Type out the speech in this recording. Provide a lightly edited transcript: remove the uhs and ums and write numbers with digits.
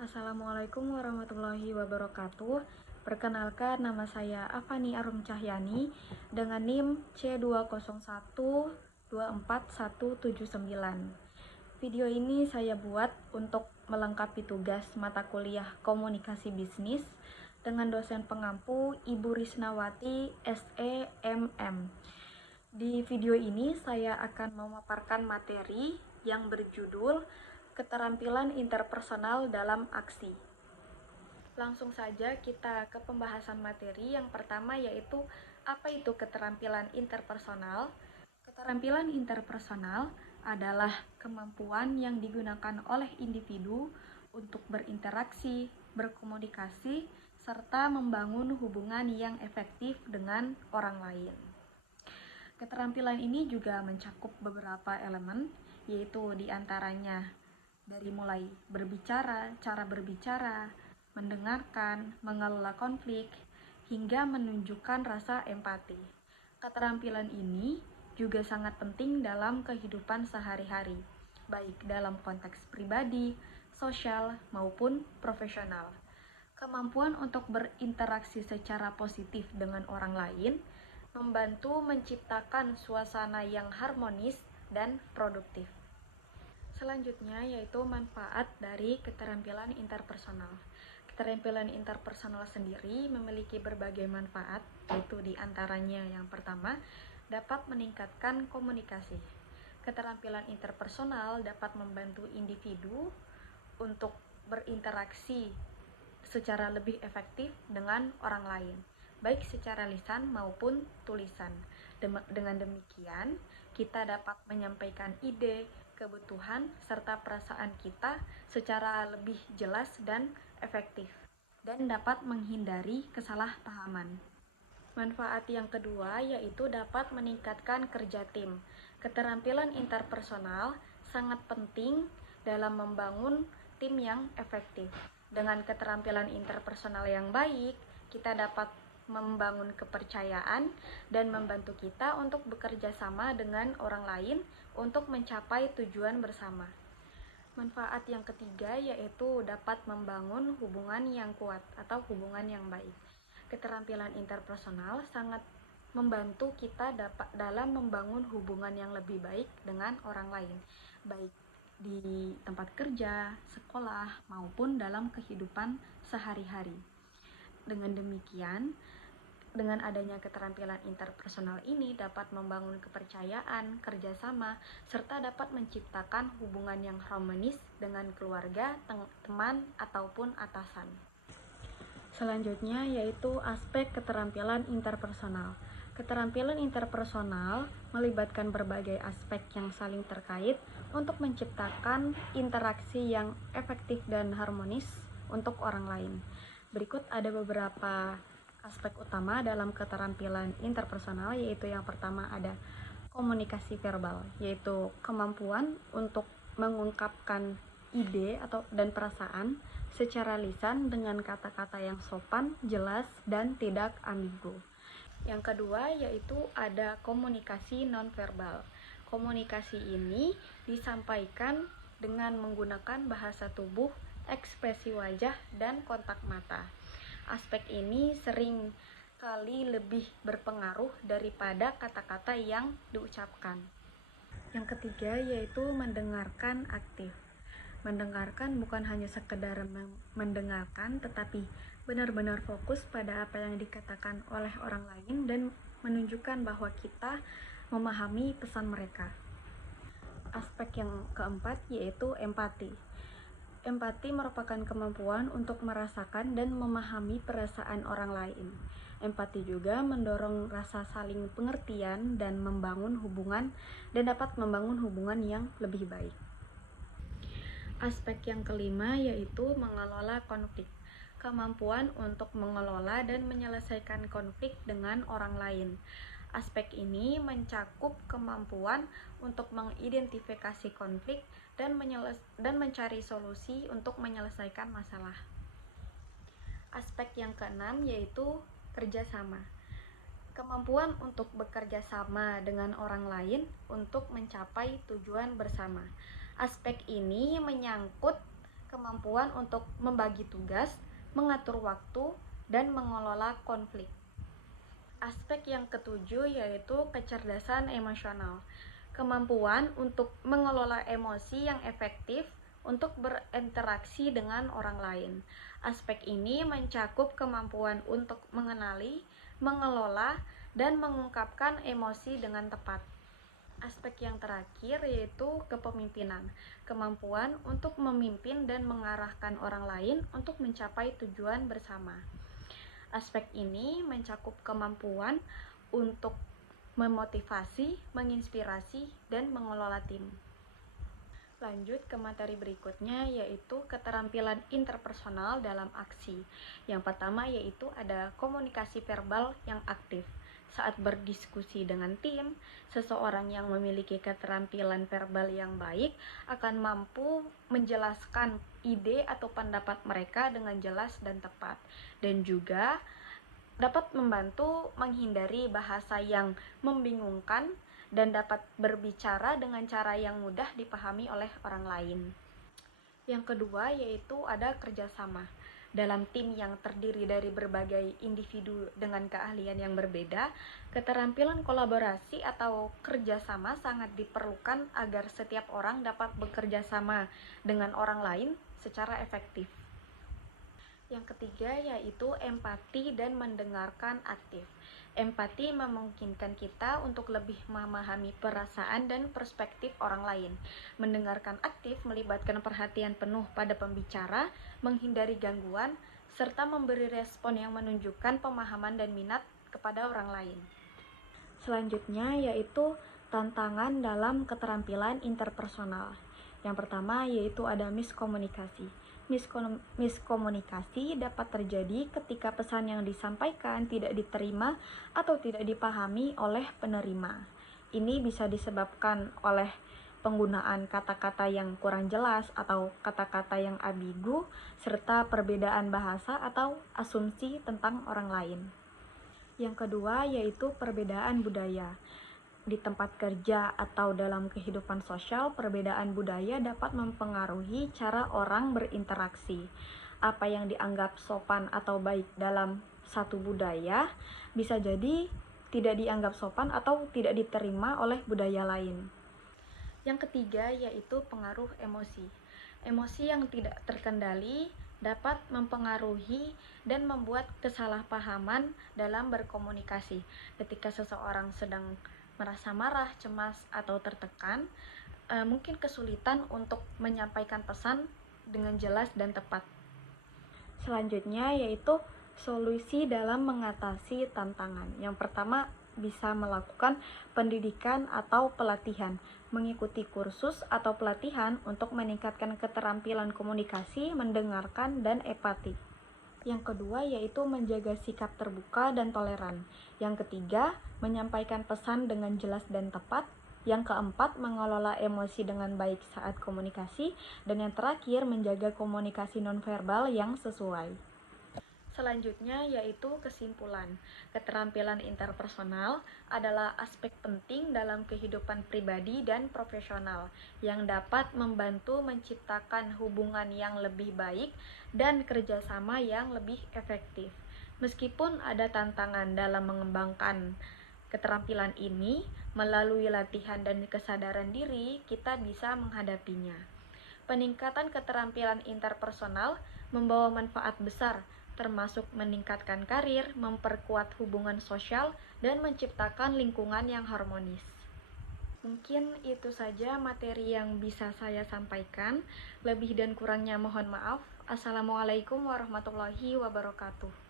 Assalamualaikum warahmatullahi wabarakatuh. Perkenalkan, nama saya Afani Arum Cahyani dengan NIM C201241179. Video ini saya buat untuk melengkapi tugas mata kuliah Komunikasi Bisnis dengan dosen pengampu Ibu Risnawati SEMM. Di video ini saya akan memaparkan materi yang berjudul Keterampilan Interpersonal dalam Aksi. Langsung saja kita ke pembahasan materi. Yang pertama yaitu apa itu keterampilan interpersonal? Keterampilan interpersonal adalah kemampuan yang digunakan oleh individu untuk berinteraksi, berkomunikasi, serta membangun hubungan yang efektif dengan orang lain. Keterampilan ini juga mencakup beberapa elemen, yaitu diantaranya dari mulai berbicara, cara berbicara, mendengarkan, mengelola konflik, hingga menunjukkan rasa empati. Keterampilan ini juga sangat penting dalam kehidupan sehari-hari, baik dalam konteks pribadi, sosial, maupun profesional. Kemampuan untuk berinteraksi secara positif dengan orang lain membantu menciptakan suasana yang harmonis dan produktif. Selanjutnya yaitu manfaat dari keterampilan interpersonal. Keterampilan interpersonal sendiri memiliki berbagai manfaat, yaitu diantaranya yang pertama, dapat meningkatkan komunikasi. Keterampilan interpersonal dapat membantu individu untuk berinteraksi secara lebih efektif dengan orang lain, baik secara lisan maupun tulisan. Dengan demikian, kita dapat menyampaikan ide, kebutuhan, serta perasaan kita secara lebih jelas dan efektif, dan dapat menghindari kesalahpahaman. Manfaat yang kedua yaitu dapat meningkatkan kerja tim. Keterampilan interpersonal sangat penting dalam membangun tim yang efektif. Dengan keterampilan interpersonal yang baik, kita dapat membangun kepercayaan dan membantu kita untuk bekerja sama dengan orang lain untuk mencapai tujuan bersama. Manfaat yang ketiga yaitu dapat membangun hubungan yang kuat atau hubungan yang baik. Keterampilan interpersonal sangat membantu kita dalam membangun hubungan yang lebih baik dengan orang lain, baik di tempat kerja, sekolah, maupun dalam kehidupan sehari-hari. Dengan demikian, dengan adanya keterampilan interpersonal ini dapat membangun kepercayaan, kerjasama, serta dapat menciptakan hubungan yang harmonis dengan keluarga, teman, ataupun atasan. Selanjutnya yaitu aspek keterampilan interpersonal. Keterampilan interpersonal melibatkan berbagai aspek yang saling terkait untuk menciptakan interaksi yang efektif dan harmonis untuk orang lain. Berikut ada beberapa aspek utama dalam keterampilan interpersonal, yaitu yang pertama ada komunikasi verbal, yaitu kemampuan untuk mengungkapkan ide dan perasaan secara lisan dengan kata-kata yang sopan, jelas, dan tidak ambigu. Yang kedua yaitu ada komunikasi nonverbal. Komunikasi ini disampaikan dengan menggunakan bahasa tubuh, ekspresi wajah, dan kontak mata. Aspek ini sering kali lebih berpengaruh daripada kata-kata yang diucapkan. Yang ketiga yaitu mendengarkan aktif. Mendengarkan bukan hanya sekedar mendengarkan, tetapi benar-benar fokus pada apa yang dikatakan oleh orang lain dan menunjukkan bahwa kita memahami pesan mereka. Aspek yang keempat yaitu empati. Empati merupakan kemampuan untuk merasakan dan memahami perasaan orang lain. Empati juga mendorong rasa saling pengertian dan membangun hubungan dan dapat membangun hubungan yang lebih baik. Aspek yang kelima yaitu mengelola konflik. Kemampuan untuk mengelola dan menyelesaikan konflik dengan orang lain. Aspek ini mencakup kemampuan untuk mengidentifikasi konflik dan mencari solusi untuk menyelesaikan masalah. Aspek yang keenam yaitu kerjasama. Kemampuan untuk bekerja sama dengan orang lain untuk mencapai tujuan bersama. Aspek ini menyangkut kemampuan untuk membagi tugas, mengatur waktu, dan mengelola konflik. Aspek yang ketujuh yaitu kecerdasan emosional. Kemampuan untuk mengelola emosi yang efektif untuk berinteraksi dengan orang lain. Aspek ini mencakup kemampuan untuk mengenali, mengelola, dan mengungkapkan emosi dengan tepat. Aspek yang terakhir yaitu kepemimpinan, kemampuan untuk memimpin dan mengarahkan orang lain untuk mencapai tujuan bersama. Aspek ini mencakup kemampuan untuk memotivasi, menginspirasi, dan mengelola tim. Lanjut ke materi berikutnya yaitu keterampilan interpersonal dalam aksi. Yang pertama yaitu ada komunikasi verbal yang aktif. Saat berdiskusi dengan tim, seseorang yang memiliki keterampilan verbal yang baik akan mampu menjelaskan ide atau pendapat mereka dengan jelas dan tepat, dan juga dapat membantu menghindari bahasa yang membingungkan dan dapat berbicara dengan cara yang mudah dipahami oleh orang lain. Yang kedua yaitu ada kerjasama. Dalam tim yang terdiri dari berbagai individu dengan keahlian yang berbeda, keterampilan kolaborasi atau kerjasama sangat diperlukan agar setiap orang dapat bekerja sama dengan orang lain secara efektif. Yang ketiga yaitu empati dan mendengarkan aktif. Empati memungkinkan kita untuk lebih memahami perasaan dan perspektif orang lain. Mendengarkan aktif melibatkan perhatian penuh pada pembicara, menghindari gangguan, serta memberi respon yang menunjukkan pemahaman dan minat kepada orang lain. Selanjutnya yaitu tantangan dalam keterampilan interpersonal. Yang pertama yaitu ada miskomunikasi. Miskomunikasi dapat terjadi ketika pesan yang disampaikan tidak diterima atau tidak dipahami oleh penerima. Ini bisa disebabkan oleh penggunaan kata-kata yang kurang jelas atau kata-kata yang ambigu, serta perbedaan bahasa atau asumsi tentang orang lain. Yang kedua yaitu perbedaan budaya. Di tempat kerja atau dalam kehidupan sosial, perbedaan budaya dapat mempengaruhi cara orang berinteraksi. Apa yang dianggap sopan atau baik dalam satu budaya bisa jadi tidak dianggap sopan atau tidak diterima oleh budaya lain. Yang ketiga yaitu pengaruh emosi. Emosi yang tidak terkendali dapat mempengaruhi dan membuat kesalahpahaman dalam berkomunikasi. Ketika seseorang sedang merasa marah, cemas, atau tertekan, mungkin kesulitan untuk menyampaikan pesan dengan jelas dan tepat. Selanjutnya yaitu solusi dalam mengatasi tantangan. Yang pertama bisa melakukan pendidikan atau pelatihan, mengikuti kursus atau pelatihan untuk meningkatkan keterampilan komunikasi, mendengarkan, dan empati. Yang kedua yaitu menjaga sikap terbuka dan toleran. Yang ketiga, menyampaikan pesan dengan jelas dan tepat. Yang keempat, mengelola emosi dengan baik saat komunikasi. Dan yang terakhir, menjaga komunikasi nonverbal yang sesuai. Selanjutnya yaitu kesimpulan. Keterampilan interpersonal adalah aspek penting dalam kehidupan pribadi dan profesional yang dapat membantu menciptakan hubungan yang lebih baik dan kerjasama yang lebih efektif. Meskipun ada tantangan dalam mengembangkan keterampilan ini, melalui latihan dan kesadaran diri, kita bisa menghadapinya. Peningkatan keterampilan interpersonal membawa manfaat besar, termasuk meningkatkan karir, memperkuat hubungan sosial, dan menciptakan lingkungan yang harmonis. Mungkin itu saja materi yang bisa saya sampaikan. Lebih dan kurangnya mohon maaf. Assalamualaikum warahmatullahi wabarakatuh.